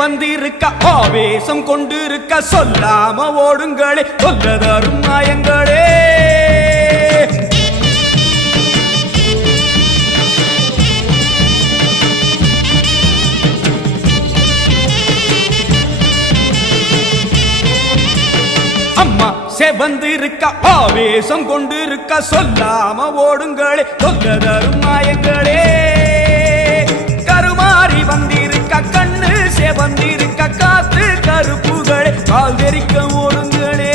வந்திருக்க ஆவேசம் கொண்டிருக்க சொல்லாம ஓடுங்களே சொல்லதரும் மாயங்களே. அம்மா செவந்திருக்க ஆவேசம் கொண்டிருக்க சொல்லாம ஓடுங்களே சொல்லதரும் மாயங்களே. கருமாறி வந்திருக்க கண்ணு செவந்திருக்க காத்து கருப்புகளே கால் தெரிக்க ஓடுங்களே.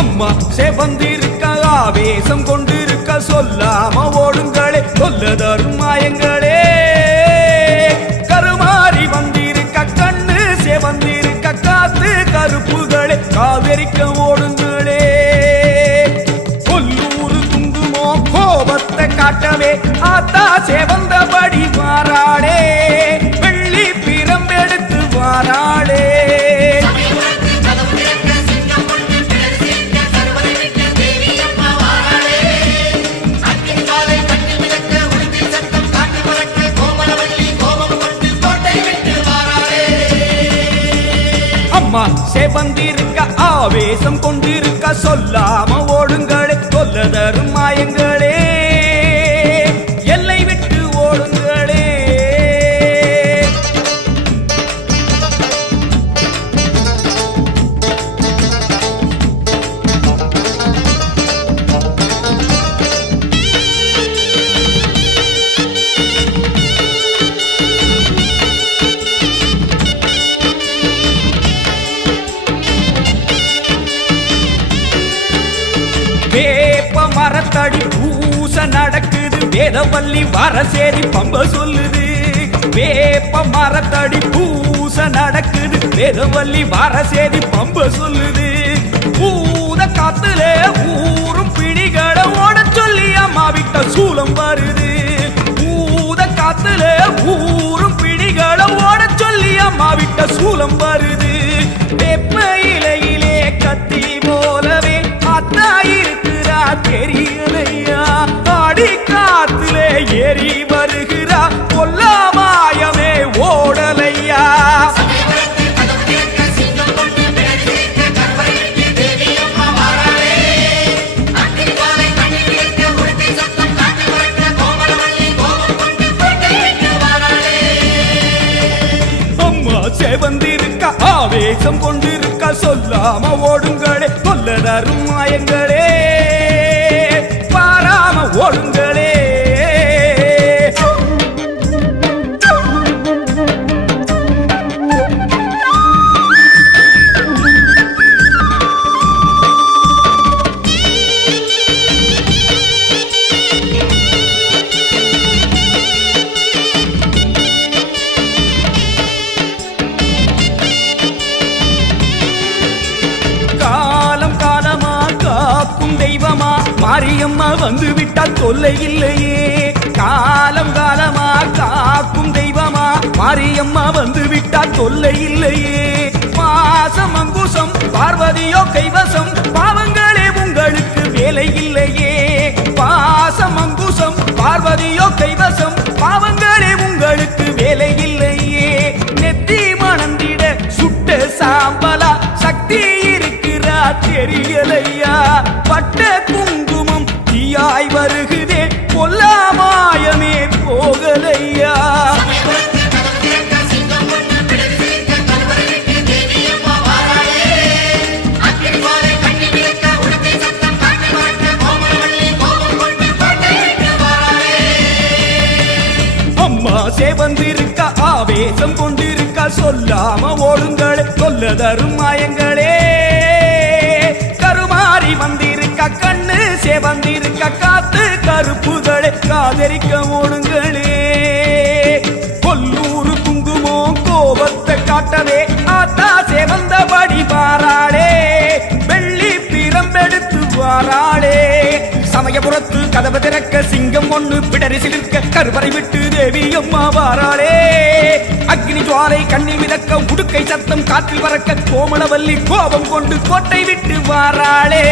அம்மா செவந்திருக்க ஆவேசம் கொண்டிருக்க சொல்லாம ஓடுங்களே சொல்லதரும் மாயங்களே. கருமாறி வந்திருக்க கண்ணு செவந்திருக்க காத்து கருப்புகளே காவிரிக்க ஓடுங்களே. கொல்லூரு குங்குமோ கோபத்தை காட்டவே ஆத்தா செவந்தபடி வாராளே வெள்ளி பிரம்பெடுத்து வாராளே. அம்மா செவந்திருக்க ஆவேசம் கொண்டிருக்க சொல்லாம ஓடுங்களே சொல்லதரும் மாயங்களே. எல்லை விட்டு ஓடுங்களே. வேப்ப மரத்தடி பூச நடக்குது வேதவல்லி வரசேரி பம்ப சொல்லுது. வேப்ப மரத்தடி பூச நடக்குது வேதவல்லி வரசேரி பம்ப சொல்லுது. பூத காத்துல ஊரும் பிடிகளை ஓட சொல்லி அம்மா விட்ட சூலம் வருது. பூத காத்துல ஊரும் பிடிகளை ஓட சொல்லி அம்மா விட்ட சூலம் வருது. வேப்ப இலையிலே கத்தி போலவே அத்தா இருக்கிறா தெரியலையா. ஆடி காத்திலே ஏறி வருகிறா கொல்லாமாயமே ஓடலையா. அம்மா செவந்திருக்க ஆவேசம் கொண்டிருக்க சொல்லாம ஓடுங்களே சொல்லதரும் மாயங்களே. பாராம ஓடுங்களே. தெய்வமா மாரியம்மா வந்து விட்டா தொல்லை இல்லையே. காலம் காலமா காக்கும் தெய்வமா மாரியம்மா வந்து விட்டா தொல்லை இல்லையே. பாசம் அங்குசம் பார்வதியோ கைவசம் பாவங்களே உங்களுக்கு வேலை இல்லையே. பாசம் அங்குசம் பார்வதியோ கைவசம் பாவங்களே உங்களுக்கு வேலை இல்லையே. நெத்தி மணந்திட சுட்ட சாம்பலா சக்தி இருக்கிறா தெரியலையா. பட்ட குங்குமம் தீயாய் வருகுதே கொல்லாமாயமே போகலையா. அம்மா செவந்திருக்க ஆவேசம் கொண்டிருக்க சொல்லாம ஓடுங்களே சொல்லதரும் மாயங்களே. கருமாறி வந்திருக்க கண்ணு செவந்திருக்க காத்து கருப்புகளே காதரிக்க ஓடுங்களே. கொல்லூரு குங்குமோ கோபத்தை காட்டவே ஆத்தா செவந்தபடி வாராளே வெள்ளி பிரம்பெடுத்து வாராளே. சமயபுரத்து கதவு திறக்க சிங்கம் ஒண்ணு பிடரி சிலிர்க்க கருவறை விட்டு தேவி அம்மா வாராளே. அக்னி ஜுவாலை கண்ணி மிதக்க உடுக்கை சத்தம் காற்றில் பறக்க கோமளவல்லி கோபம் கொண்டு கோட்டை விட்டு வாராளே.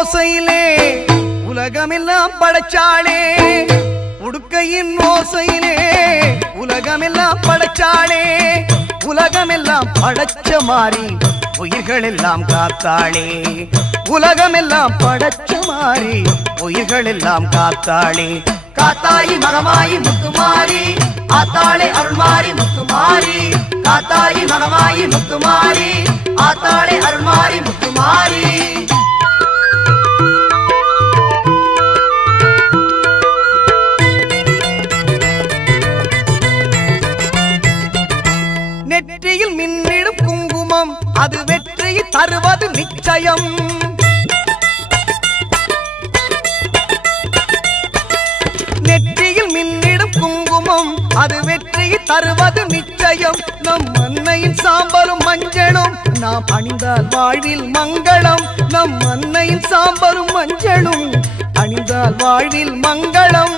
ஓசையிலே உலகமெல்லாம் படைச்சாளே உடுக்கையின் ஓசையிலே உலகமெல்லாம் படைச்சாளே உலகமெல்லாம் படைச்ச மாறி உயிர்கள் எல்லாம் காத்தாளே உலகமெல்லாம் படைச்ச மாறி உயிர்கள் எல்லாம் காத்தாளே காத்தாயி மகமாயி முத்துமாரி ஆத்தாளே அருள்மாரி முத்துமாரி காத்தாயி மகமாயி முத்துமாரி ஆத்தாளே அருள்மாரி முத்துமாரி நெற்றியில் மின்னிடும் குங்குமம் அது வெற்றியை தருவது நிச்சயம் நெற்றியில் மின்னிடும் குங்குமம் அது வெற்றியை தருவது நிச்சயம் நம் அன்னையின் சாம்பலும் மஞ்சளும் நாம் அணிந்தால் வாழ்வில் மங்களம் நம் அன்னையின் சாம்பலும் மஞ்சளும் அணிந்தால் வாழ்வில் மங்களம்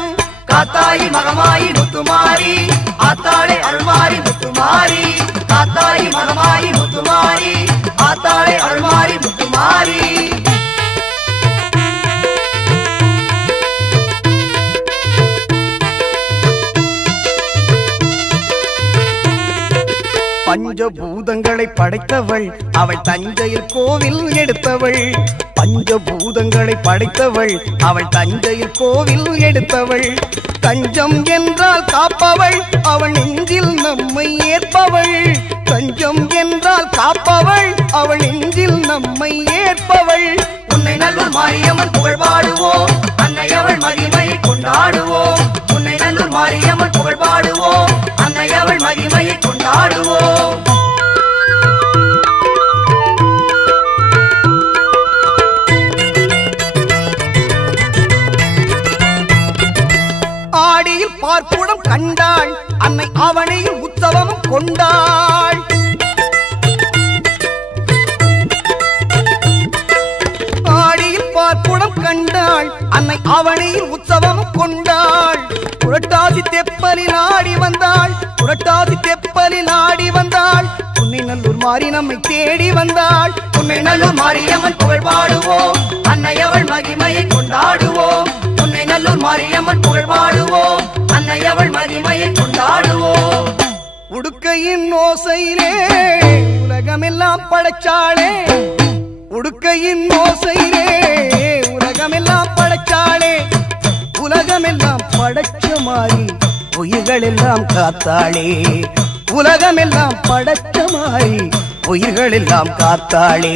காத்தாயி மகமாயி முத்துமாரி ஆத்தாளே அருள்மாரி முத்துமாரி காத்தாயி மகமாயி முத்துமாரி ஆத்தாளே அருள்மாரி முத்துமாரி பஞ்சபூதங்களை படைத்தவள் அவள் தஞ்சையில் கோவில் எடுத்தவள் பஞ்சபூதங்களை படைத்தவள் அவள் தஞ்சையில் கோவில் எடுத்தவள் தஞ்சம் என்றால் காப்பவள் அவள் நெஞ்சில் நம்மை ஏற்பவள் தஞ்சம் என்றால் காப்பவள் அவள் நெஞ்சில் நம்மை ஏற்பவள் உன்னை நல்லூர் மாரியம்மன் புகழ் பாடுவோம் அன்னை அவள் மகிமையை கொண்டாடுவோம் உன்னை நல்லூர் மாரியம்மன் புகழ் பாடுவோம் அன்னை அவள் மகிமையை கொண்டாடுவோம் ஆடியில் பார்ப்புடம் கண்டாள் அன்னை அவனையில் உற்சவமும் கொண்டாள் ஆடியில் பார்ப்புடம் கண்டாள் அன்னை அவனையில் உற்சவமும் கொண்டாள் புரட்டாசி தெப்பலில் ஆடி வந்தாள் புரட்டாசி தெப்பலில் ஆடி வந்தாள் உன்னை நல்லூர் மாறி நம்மை தேடி வந்தாள் உன்னை நல்லூர் மாரியம்மன் புகழ் பாடுவோம் அன்னை அவள் மகிமையை கொண்டாடுவோம் உன்னை நல்லூர் மாரியம்மன் புகழ் பாடுவோம் அன்னை அவள் மகிமையை கொண்டாடுவோம் உடுக்கையின் ஓசையிலே உலகமெல்லாம் படைச்சாளே உடுக்கையின் ஓசையிலே உலகமெல்லாம் படைச்சாளே உலகமெல்லாம் படைச்ச மாறி உயிர்கள் எல்லாம் காத்தாளே உலகமெல்லாம் படைச்ச மாறி உயிர்கள் எல்லாம் காத்தாளே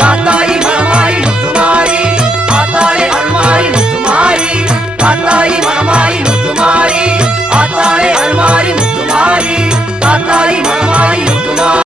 காத்தாயி மகமாயி முத்துமாரி ஆத்தாளே அருள்மாரி முத்துமாரி காத்தாயி மகமாயி முத்துமாரி ஆத்தாளே அருள்மாரி முத்துமாரி காத்தாயி மகமாயி முத்துமாரி